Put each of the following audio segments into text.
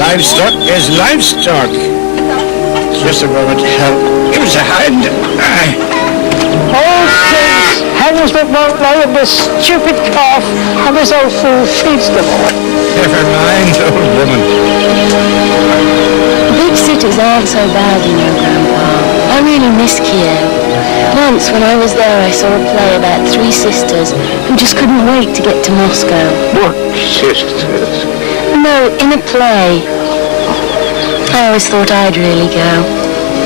Livestock is livestock. Just a moment. Give us a hand. Oh, please. Heavens but won't know that this stupid calf and this old fool feeds them. Never mind, old woman. Big cities aren't so bad, you know, Grandpa. I really miss Kiev. Once, when I was there, I saw a play about 3 sisters who just couldn't wait to get to Moscow. What sisters? No, in a play. I always thought I'd really go.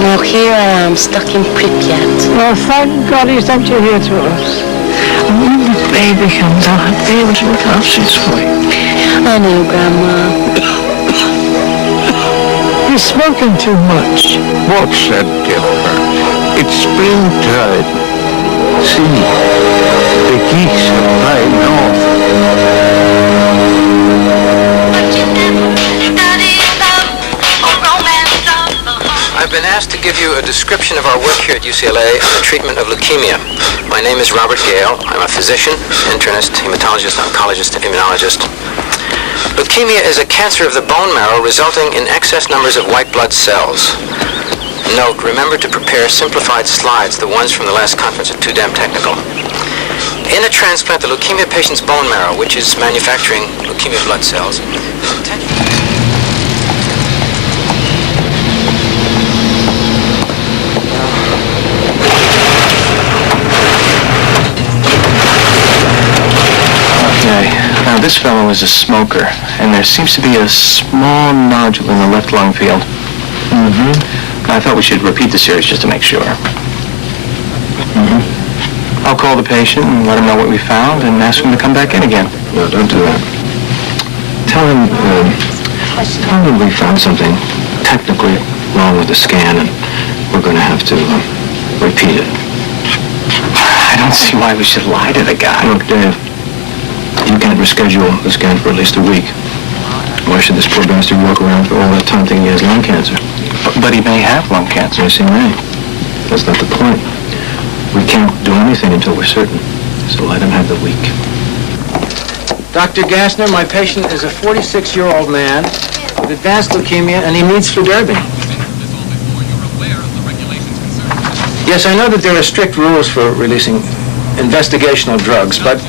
Now here I am, stuck in Pripyat. Well, thank God he sent you here to us. And when the baby comes out, I'll be able to look after it for you. I know, Grandma. You're smoking too much. What's that difference? It's springtime. See, the geese are flying north. I've been asked to give you a description of our work here at UCLA on the treatment of leukemia. My name is Robert Gale. I'm a physician, internist, hematologist, oncologist, and immunologist. Leukemia is a cancer of the bone marrow resulting in excess numbers of white blood cells. Note, remember to prepare simplified slides. The ones from the last conference are too damn technical. In a transplant, the leukemia patient's bone marrow, which is manufacturing leukemia blood cells, Now, this fellow is a smoker, and there seems to be a small nodule in the left lung field. I thought we should repeat the series just to make sure. I'll call the patient and let him know what we found and ask him to come back in again. No, don't do that. Tell him we found something technically wrong with the scan, and we're going to have to repeat it. I don't see why we should lie to the guy. Look, Dave. You can't reschedule the scan for at least a week. Why should this poor bastard walk around for all that time thinking he has lung cancer? But he may have lung cancer. Yes, he may. That's not the point. We can't do anything until we're certain. So let him have the week. Dr. Gassner, my patient is a 46-year-old man with advanced leukemia, and he needs fludarabine. Yes, I know that there are strict rules for releasing investigational drugs, but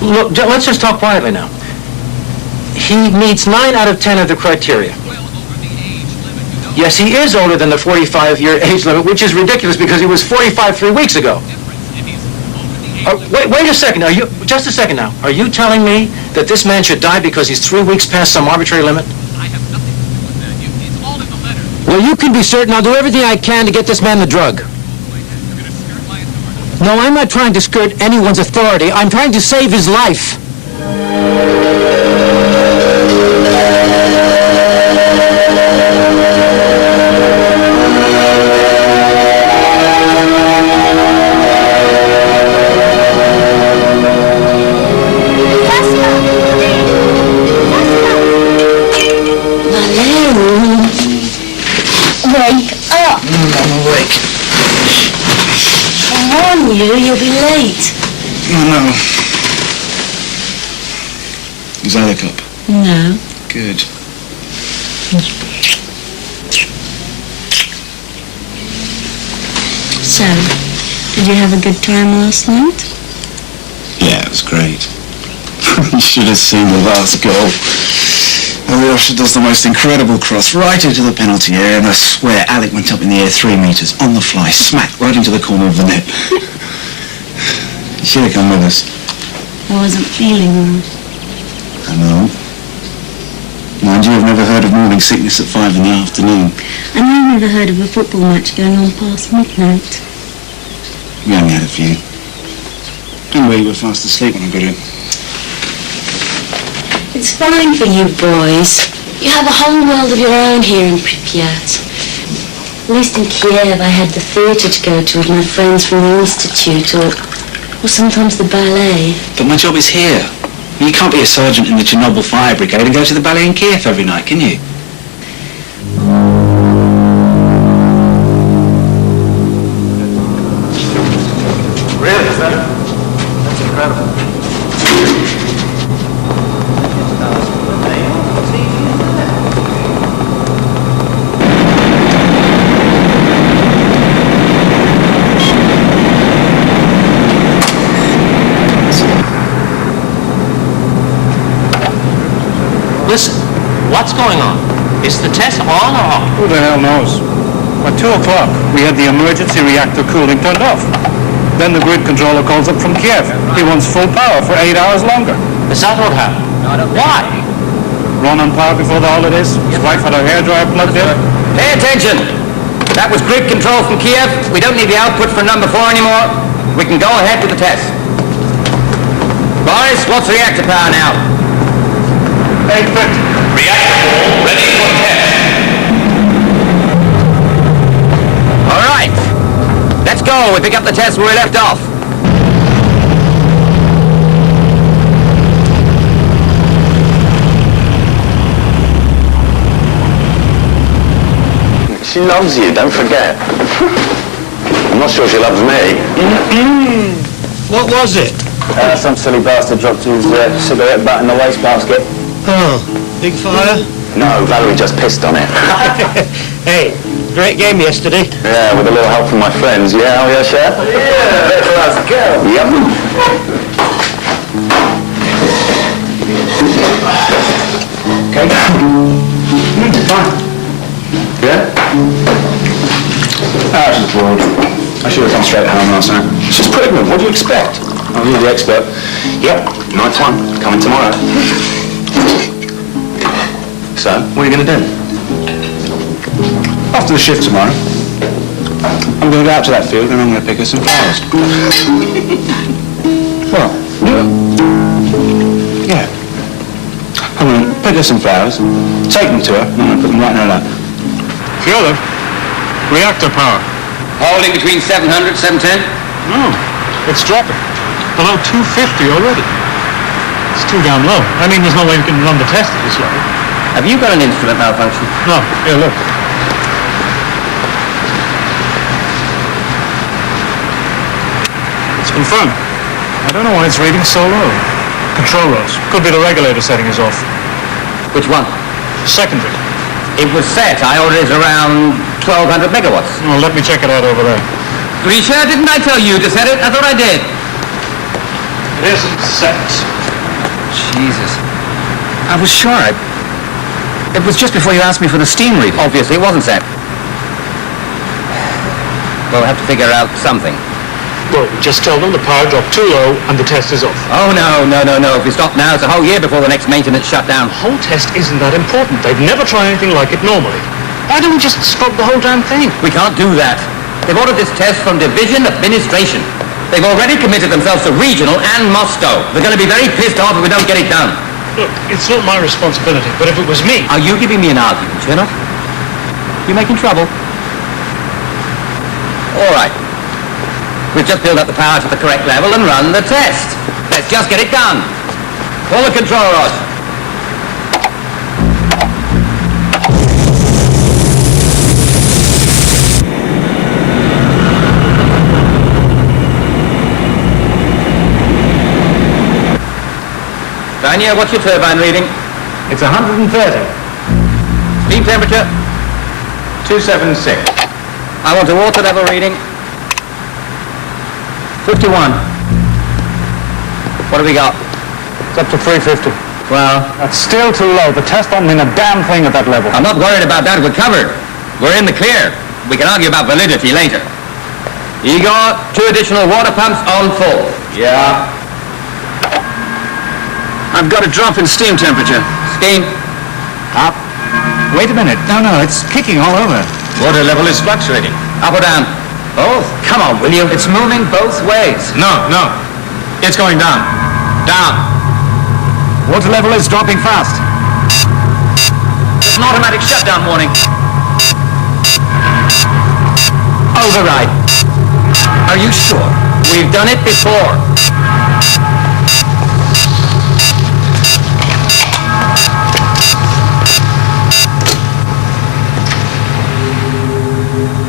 look, let's just talk quietly now. He meets 9 out of 10 of the criteria. Yes, he is older than the 45-year age limit, which is ridiculous because he was 45 3 weeks ago. Wait a second. Just a second now. Are you telling me that this man should die because he's 3 weeks past some arbitrary limit? I have nothing to do with that. It's all in the letter. Well, you can be certain I'll do everything I can to get this man the drug. No, I'm not trying to skirt anyone's authority. I'm trying to save his life. You'll be late. Oh, no. Is that a cup? No. Good. So, did you have a good time last night? Yeah, it was great. You should have seen the last goal. Alyosha does the most incredible cross right into the penalty area, and I swear Alec went up in the air 3 meters on the fly, smack right into the corner of the net. You should have come with us. I wasn't feeling well. I know. No, And you have never heard of morning sickness at 5 in the afternoon? And I've never heard of a football match going on past midnight. We only had a few. Anyway, you were fast asleep when I got in. It's fine for you boys. You have a whole world of your own here in Pripyat. At least in Kiev I had the theatre to go to with my friends from the institute or sometimes the ballet. But my job is here. You can't be a sergeant in the Chernobyl fire brigade and go to the ballet in Kiev every night, can you? Really, sir? That's incredible. Listen, what's going on? Is the test on or off? Who the hell knows? At 2 o'clock, we had the emergency reactor cooling turned off. Then the grid controller calls up from Kiev. He wants full power for 8 hours longer. Is that what happened? Why? Run on power before the holidays. His wife had her hairdryer plugged in. Pay attention! That was grid control from Kiev. We don't need the output for number 4 anymore. We can go ahead with the test. Boris, what's reactor power now? 850. Reactor ball ready for test. All right. Let's go. We pick up the test where we left off. She loves you, don't forget. I'm not sure she loves me. What was it? Some silly bastard dropped his cigarette butt in the wastebasket. Oh, big fire? No, Valerie just pissed on it. Hey, great game yesterday. Yeah, with a little help from my friends. Yeah, oh yeah, Chef? Yeah, let's go. Yep. Okay. Fine. Yeah? She's bored. I should have gone straight home last night. She's pregnant. What do you expect? Oh, you're the expert. Yep, nice one. Coming tomorrow. So, what are you going to do? After the shift tomorrow, I'm going to go out to that field and I'm going to pick her some flowers. What? Yeah. I'm going to pick her some flowers, take them to her, and I'm going to put them right in her lap. Feel them? Reactor power. Holding between 700, 710? No, it's dropping. Below 250 already. It's too damn low. I mean, there's no way we can run the test at this level. Have you got an instrument malfunction? No. Here, look. It's confirmed. I don't know why it's reading so low. Control rows. Could be the regulator setting is off. Which one? Secondary. It was set. I ordered it around 1,200 megawatts. Well, let me check it out over there. Grisha, didn't I tell you to set it? I thought I did. It isn't set. Jesus. I was sure. It was just before you asked me for the steam reading. Obviously, it wasn't set. We'll have to figure out something. Well, just tell them the power dropped too low and the test is off. Oh, no. If we stop now, it's a whole year before the next maintenance shutdown. The whole test isn't that important. They'd never try anything like it normally. Why don't we just scrub the whole damn thing? We can't do that. They've ordered this test from Division Administration. They've already committed themselves to regional and Moscow. They're going to be very pissed off if we don't get it done. Look, it's not my responsibility, but if it was me... Are you giving me an argument, Chernobyl? You're making trouble. All right. We've just built up the power to the correct level and run the test. Let's just get it done. Pull the control rod. Vanya, what's your turbine reading? It's 130. Steam temperature? 276. I want a water level reading. 51. What have we got? It's up to 350. Well, That's still too low. The test don't mean a damn thing at that level. I'm not worried about that. We're covered. We're in the clear. We can argue about validity later. Igor, 2 additional water pumps on full. Yeah. I've got a drop in steam temperature. Steam. Up. Wait a minute. No, it's kicking all over. Water level is fluctuating. Up or down? Both? Come on, will you? It's moving both ways. No. It's going down. Down. Water level is dropping fast. It's an automatic shutdown warning. Override. Are you sure? We've done it before.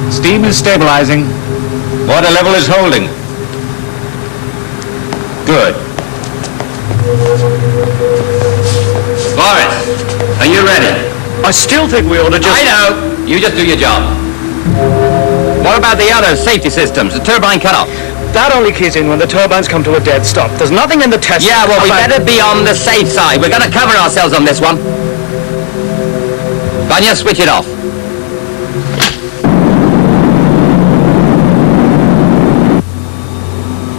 Steam is stabilizing. Water level is holding. Good. Boris, are you ready? I still think we ought to just... I know. You just do your job. What about the other safety systems? The turbine cutoff? That only keys in when the turbines come to a dead stop. There's nothing in the test... Yeah, well, we better be on the safe side. We're going to cover ourselves on this one. Vanya, switch it off.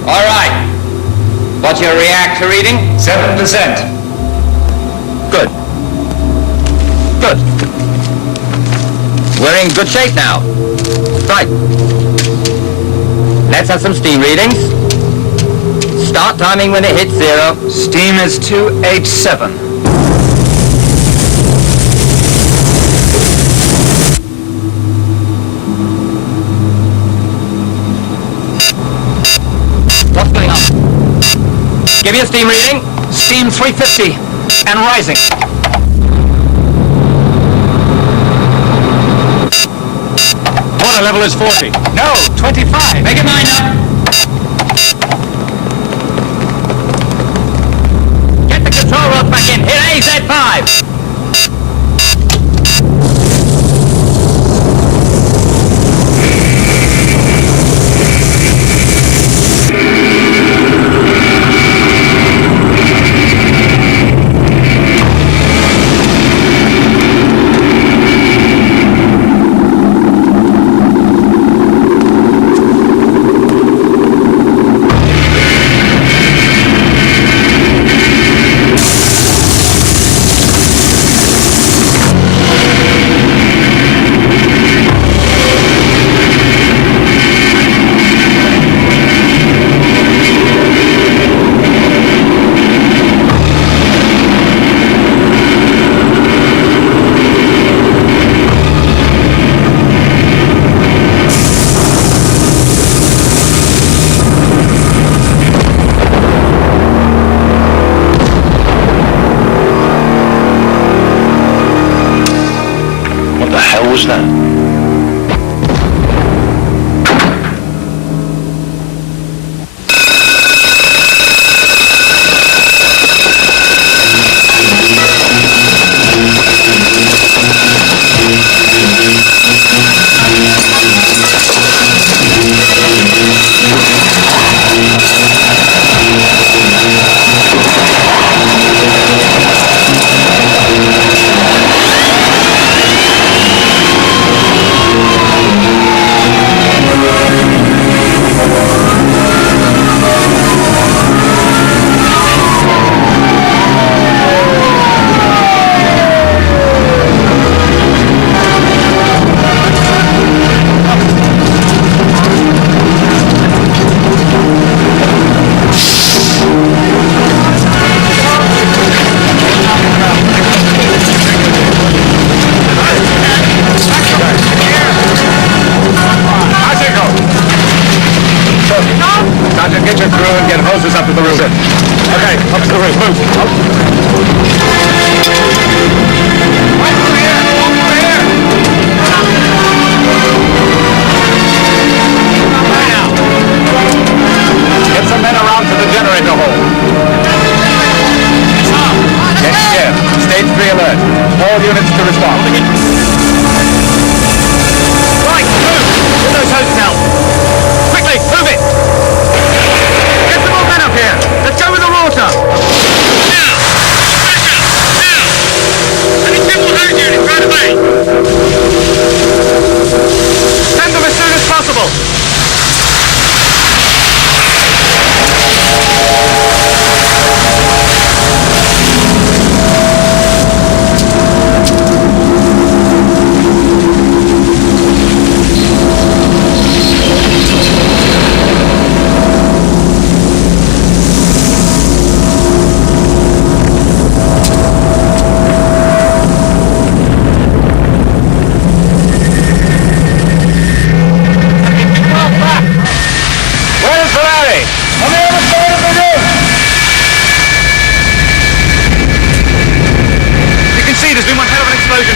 All right. What's your reactor reading? 7%. Good. Good. We're in good shape now. Right. Let's have some steam readings. Start timing when it hits 0. Steam is 287. What's going on? Give me a steam reading. Steam 350 and rising. Water level is 40. No, 25. Make it 9 up. Get the control rods back in. Hit AZ5.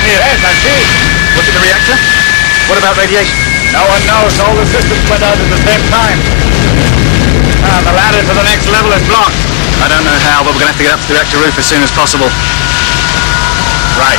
here. Yes, I see. Was it the reactor? What about radiation? No one knows. All the systems went out at the same time. The ladder to the next level is blocked. I don't know how, but we're going to have to get up to the reactor roof as soon as possible. Right.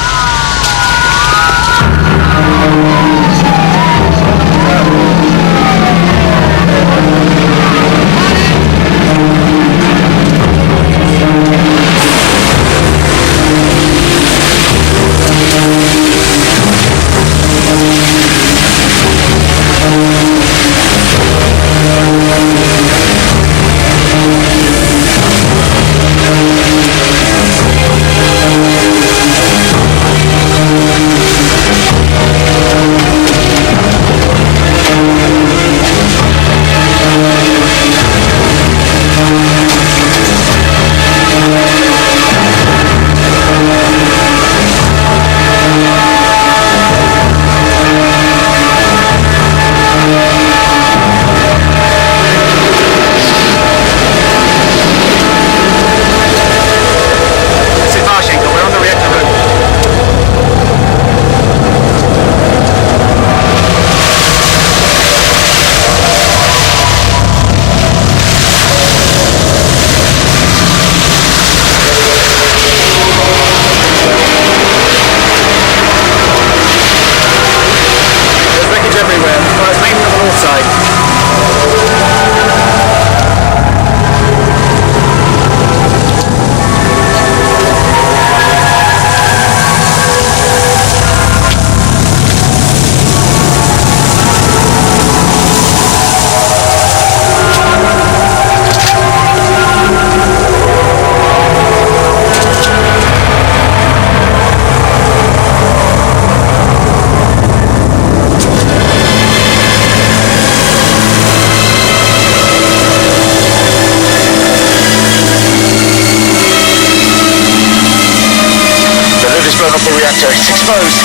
It's exposed.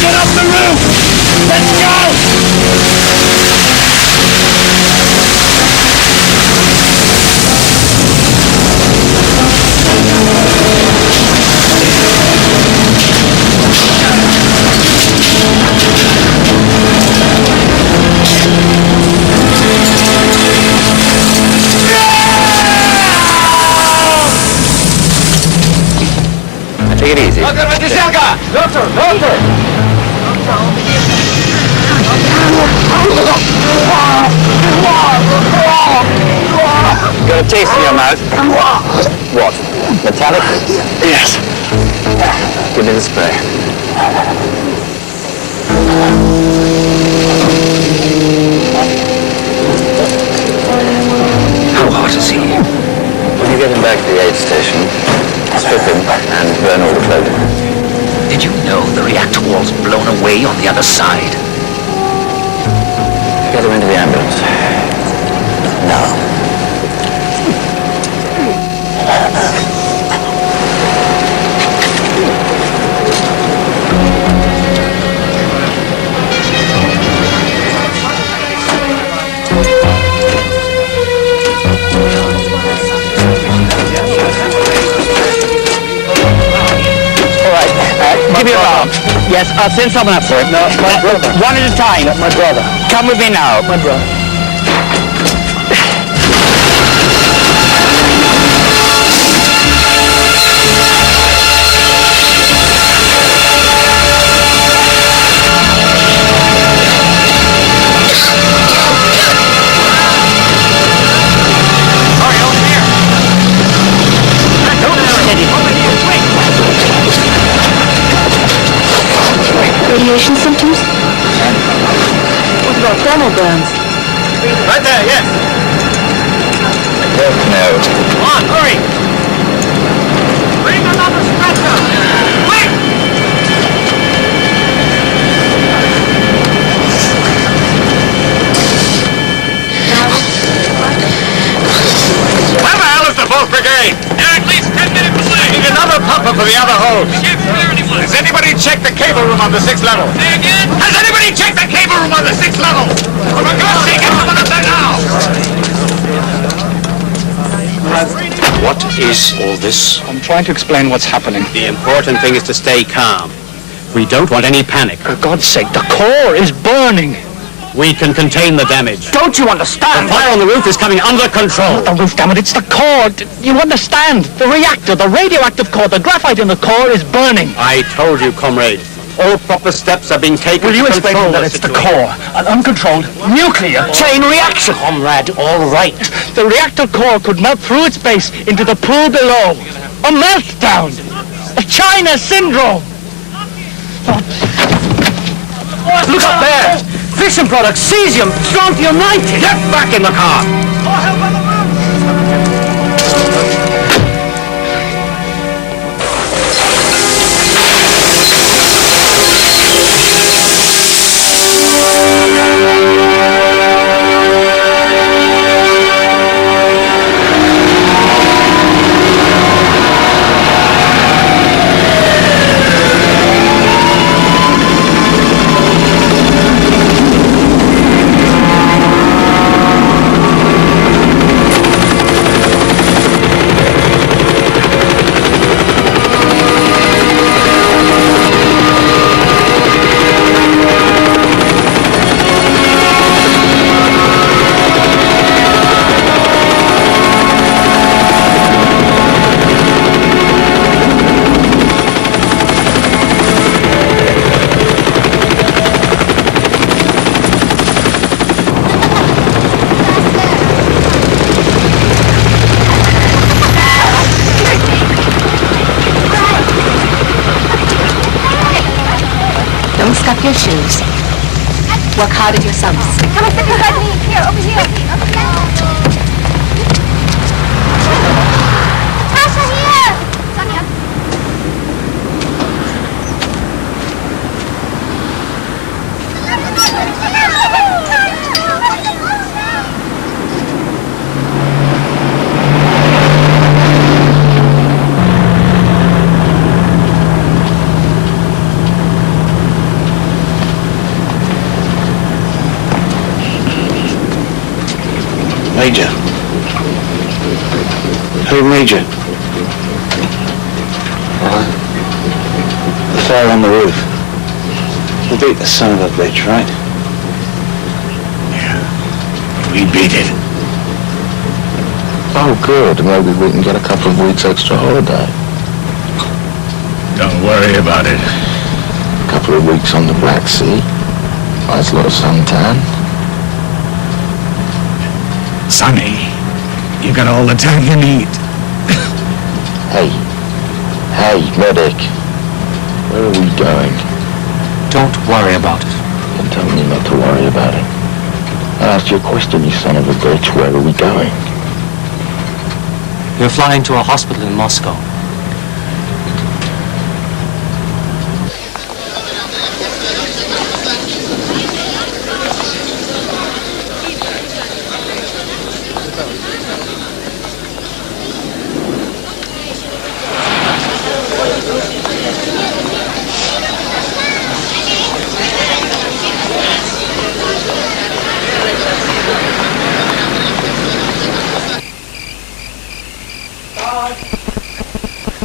Get up the roof! Let's go! Take it easy. You got a taste in your mouth? What? Metallic? Yes. Give me the spray. How hot is he? When you get him back to the aid station, strip him and burn all the clothing. Did you know the reactor wall's blown away on the other side? Get him into the ambulance. No. Give me a round. Yes, I'll send someone up for it. No, my brother. One at a time. My brother. Come with me now. My brother. Radiation symptoms? What about thermal burns? Right there, yes. No. Come on, hurry. Bring another stretcher. Quick! for the other hose. Has anybody checked the cable room on the 6th level? Has anybody checked the cable room on the 6th level? For God's sake, get someone up there now! What is all this? I'm trying to explain what's happening. The important thing is to stay calm. We don't want any panic. For God's sake, the core is burning. We can contain the damage. Don't you understand? The fire on the roof is coming under control. Not the roof, damn it, it's the core. You understand? The reactor, the radioactive core, the graphite in the core is burning. I told you, comrade. All proper steps are being taken. Will you to explain control that it's the core, an uncontrolled nuclear chain reaction? Comrade, all right. The reactor core could melt through its base into the pool below. A meltdown. A China syndrome. Look up there! Fission products, cesium, strontium-90! Get back in the car! Your shoes. Work hard at your sums. Come and sit beside me. Here, over here. Tasha, here. Sonia. Major. Hey, Major. The fire on the roof. We beat the son of a bitch, right? Yeah, we beat it. Oh, good. Maybe we can get a couple of weeks extra holiday. Don't worry about it. A couple of weeks on the Black Sea. Nice little suntan. Sonny, you got all the time you need. Hey, medic. Where are we going? Don't worry about it. Don't tell me not to worry about it. I asked you a question, you son of a bitch. Where are we going? We're flying to a hospital in Moscow.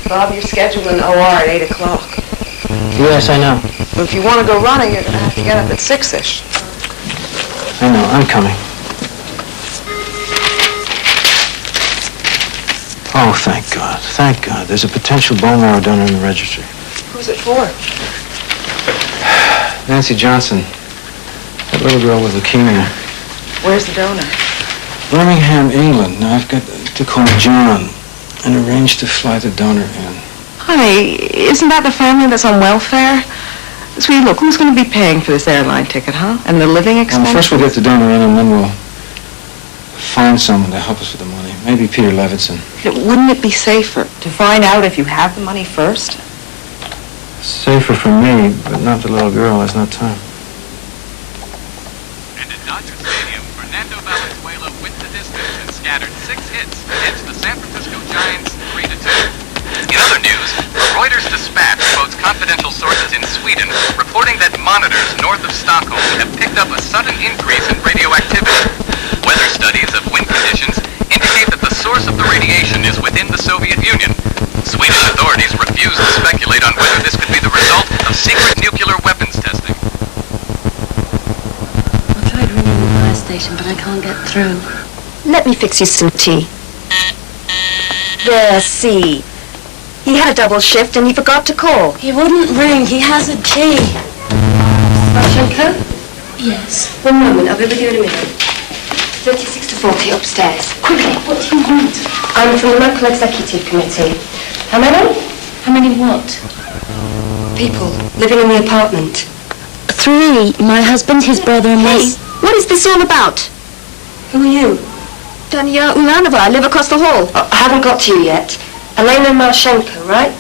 Bob, you're scheduled in OR at 8 o'clock. Yes, I know. But if you want to go running, you're going to have to get up at 6-ish. I know, I'm coming. Oh, thank God. Thank God. There's a potential bone marrow donor in the registry. Who's it for? Nancy Johnson. That little girl with leukemia. Where's the donor? Birmingham, England. Now, I've got to call John and arrange to fly the donor in. Honey, isn't that the family that's on welfare? Sweetie, look, who's going to be paying for this airline ticket, huh? And the living expenses? Well, first we'll get the donor in, and then we'll find someone to help us with the money. Maybe Peter Levinson. Wouldn't it be safer to find out if you have the money first? Safer for me, but not the little girl. There's no time. And at Dodger Stadium, Fernando Valenzuela went the distance and scattered 6 hits against the San Francisco Giants 3-2. In other news, Reuters Dispatch quotes confidential sources in Sweden reporting that monitors north of Stockholm have picked up a sudden increase in radioactivity. Weather studies of wind conditions indicate that the source of the radiation is within the Soviet Union. Swedish authorities refuse to speculate on whether this could be the result of secret nuclear weapons testing. I tried ringing the fire station, but I can't get through. Let me fix you some tea. There, see. He had a double shift and he forgot to call. He wouldn't ring. He has a key. Marchenko? Yes. 1 moment. I'll be with you in a minute. 36 to 40 upstairs. Quickly. What do you want? I'm from the local executive committee. How many? How many what? People living in the apartment. 3. My husband, his brother, and me. What is this all about? Who are you? Danya Ulanova. I live across the hall. I haven't got to you yet. Elena Marchenko, right?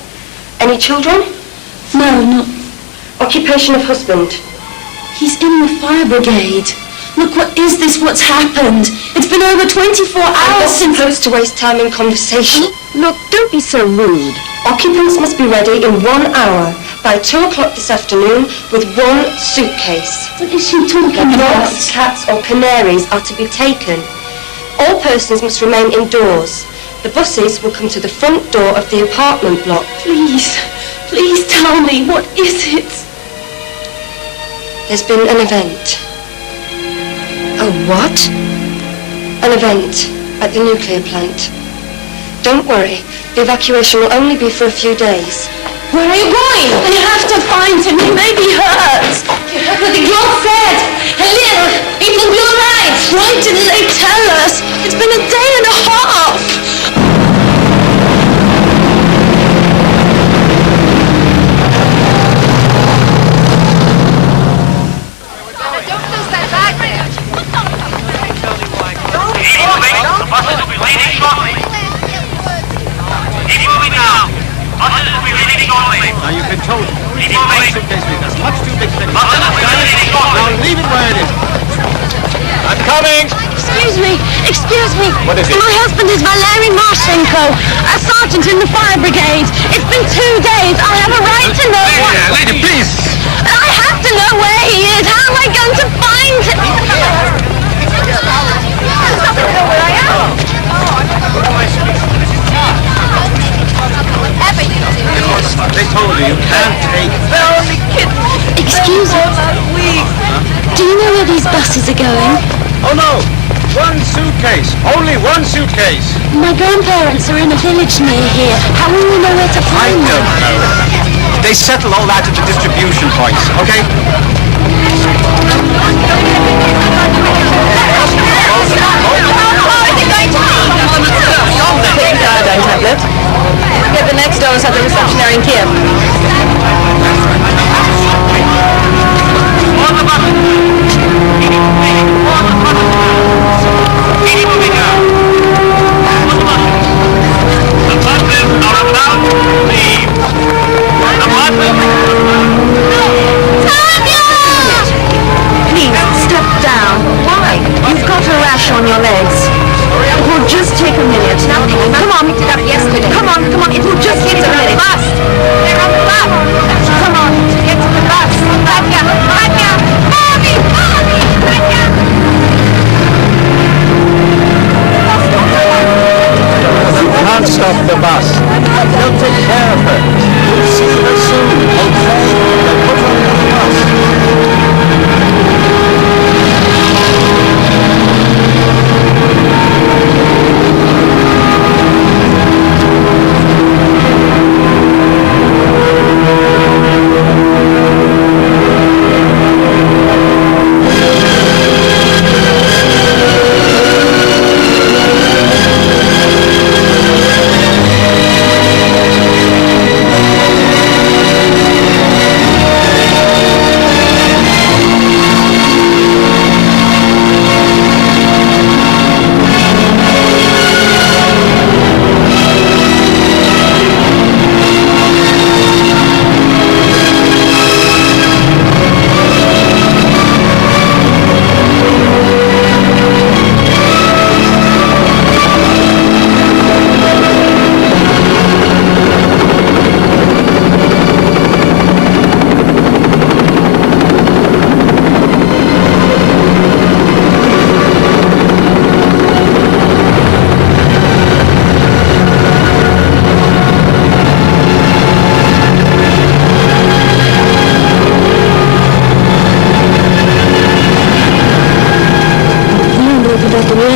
Any children? No, not... Occupation of husband? He's in the fire brigade. Look, what is this? What's happened? It's been over 24 hours I'm not since... supposed to waste time in conversation. Look, don't be so rude. Occupants must be ready in 1 hour. By 2 o'clock this afternoon with 1 suitcase. What is she talking about? Dogs, cats or canaries are to be taken. All persons must remain indoors. The buses will come to the front door of the apartment block. Please, please tell me, what is it? There's been an event. A what? An event at the nuclear plant. Don't worry, the evacuation will only be for a few days. Where are you going? I have to find him. He may be hurt. But the girl said, Helena, it will be all right. Why didn't they tell us? It's been a day and a half. Now you've been told. That's much too big for now leave it where it is. I'm coming. Excuse me. What is it? My husband is Valery Marchenko, a sergeant in the fire brigade. It's been 2 days. I have a right to know what... Lady, please. I have to know where he is. How am I going to find him? They told you can't take... They're only kids. Excuse me. Do you know where these buses are going? Oh, no. 1 suitcase. Only 1 suitcase. My grandparents are in a village near here. How will we know where to I find them? don't know. They settle all that at the distribution points, okay? Iodine tablet. Get the next dose at the receptionary in Kiev. Keep moving now. The buses are about to leave. The buses... Please, step down. Why? You've got a rash on your legs. It will just take a minute. Come on. Come on. It will just take a minute. They're on the bus. Come on. Get to the bus. Vanya. Mommy. You can't stop the bus. They'll take care of her. You'll see her soon, okay? They'll put her on the bus.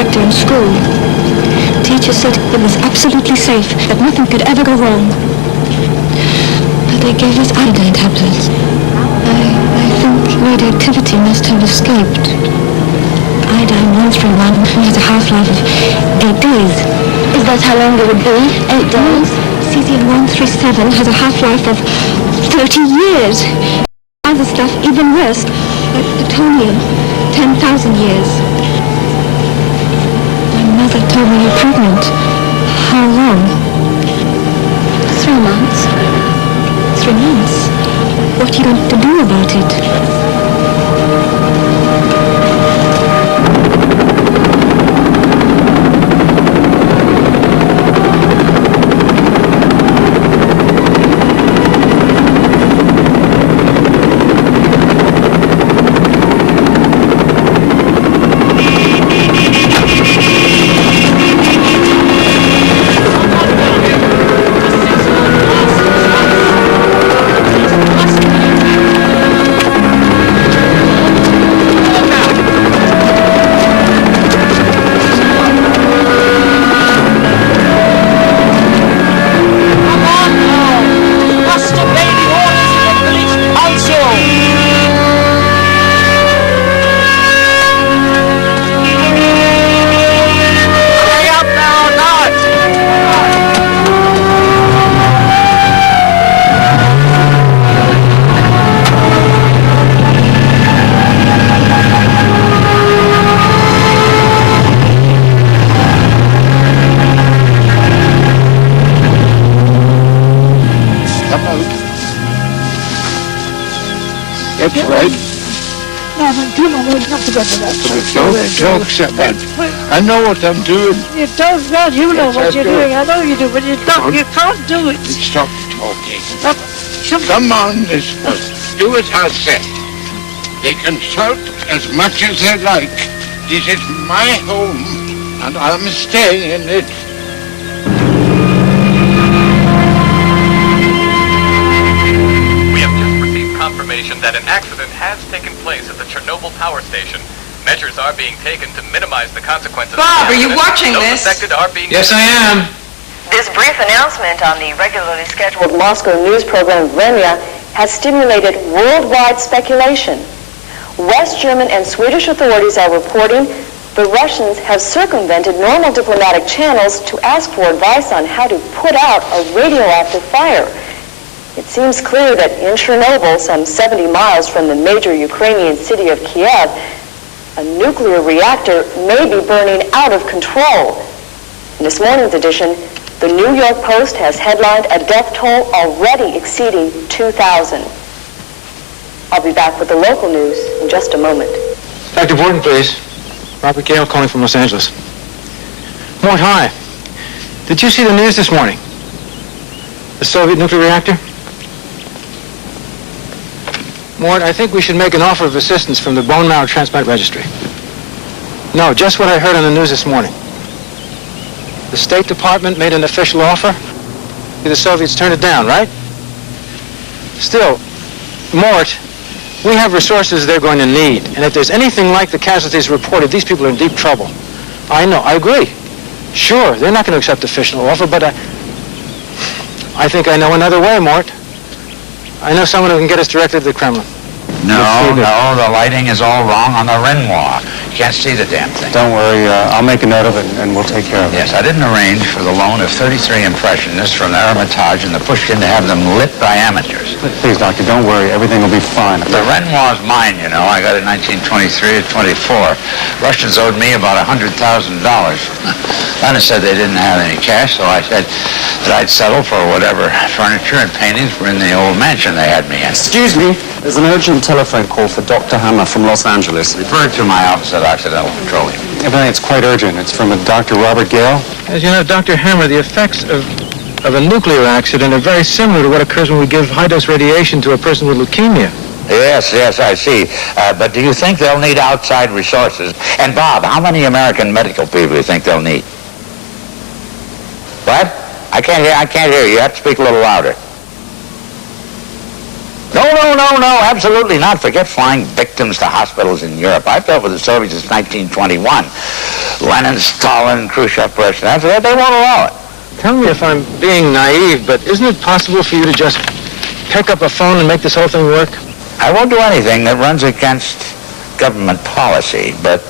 reactor in school. Teachers said it was absolutely safe, that nothing could ever go wrong. But they gave us iodine tablets. I think radioactivity must have escaped. Iodine 131 has a half-life of 8 days. Is that how long it would be? 8 days? Cesium-137 has a half-life of 30 years. Other stuff even worse, like plutonium, 10,000 years. My mother told me you're pregnant. How long? 3 months. 3 months? What are you going to do about it? Don't accept that. I know what I'm doing. You don't know. You know what you're doing. I know you do, but you don't. You can't do it. Stop talking. Come on, Elizabeth. Do as I said. They can shout as much as they like. This is my home, and I'm staying in it. We have just received confirmation that an accident has taken place at the Chernobyl power station. Measures are being taken to minimize the consequences. Bob, are you watching Those this? affected are being... Yes, I am. This brief announcement on the regularly scheduled Moscow news program Vremya has stimulated worldwide speculation. West German and Swedish authorities are reporting the Russians have circumvented normal diplomatic channels to ask for advice on how to put out a radioactive fire. It seems clear that in Chernobyl, some 70 miles from the major Ukrainian city of Kiev, a nuclear reactor may be burning out of control. In this morning's edition, the New York Post has headlined a death toll already exceeding 2,000. I'll be back with the local news in just a moment. Dr. Borden, please. Robert Gale calling from Los Angeles. Mort, hi. Did you see the news this morning? The Soviet nuclear reactor? Mort, I think we should make an offer of assistance from the bone marrow transplant registry. No, just what I heard on the news this morning. The State Department made an official offer. The Soviets turned it down, right? Still, Mort, we have resources they're going to need. And if there's anything like the casualties reported, these people are in deep trouble. I know, I agree. Sure, they're not going to accept the official offer, but I think I know another way, Mort. I know someone who can get us directly to the Kremlin. No, the lighting is all wrong on the Renoir. You can't see the damn thing. Don't worry, I'll make a note of it and we'll take care of it. Yes, I didn't arrange for the loan of 33 impressionists from the Hermitage and the Pushkin to have them lit by amateurs. Please, Doctor, don't worry. Everything will be fine. The Renoir's mine, you know. I got it in 1923 or 24. Russians owed me about $100,000. Lana said they didn't have any cash, so I said that I'd settle for whatever furniture and paintings were in the old mansion they had me in. Excuse me. There's an urgent telephone call for Dr. Hammer from Los Angeles. Refer to my office at Occidental Petroleum. It's quite urgent. It's from a Dr. Robert Gale. As you know, Dr. Hammer, the effects of a nuclear accident are very similar to what occurs when we give high-dose radiation to a person with leukemia. Yes, I see. But do you think they'll need outside resources? And Bob, how many American medical people do you think they'll need? What? I can't hear you. You have to speak a little louder. No, absolutely not. Forget flying victims to hospitals in Europe. I've dealt with the Soviets since 1921. Lenin, Stalin, Khrushchev, Brezhnev, they won't allow it. Tell me if I'm being naive, but isn't it possible for you to just pick up a phone and make this whole thing work? I won't do anything that runs against government policy, but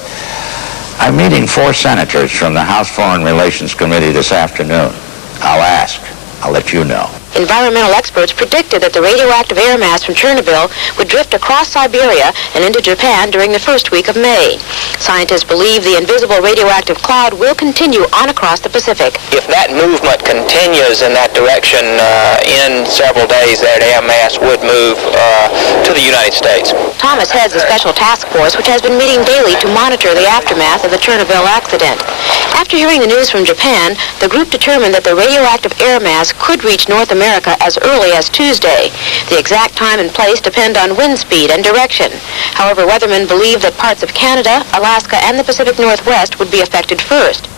I'm meeting 4 senators from the House Foreign Relations Committee this afternoon. I'll ask. I'll let you know. Environmental experts predicted that the radioactive air mass from Chernobyl would drift across Siberia and into Japan during the first week of May. Scientists believe the invisible radioactive cloud will continue on across the Pacific. If that movement continues in that direction in several days, that air mass would move to the United States. Thomas heads a special task force which has been meeting daily to monitor the aftermath of the Chernobyl accident. After hearing the news from Japan, the group determined that the radioactive air mass could reach North America as early as Tuesday. The exact time and place depend on wind speed and direction. However, weathermen believe that parts of Canada, Alaska, and the Pacific Northwest would be affected first.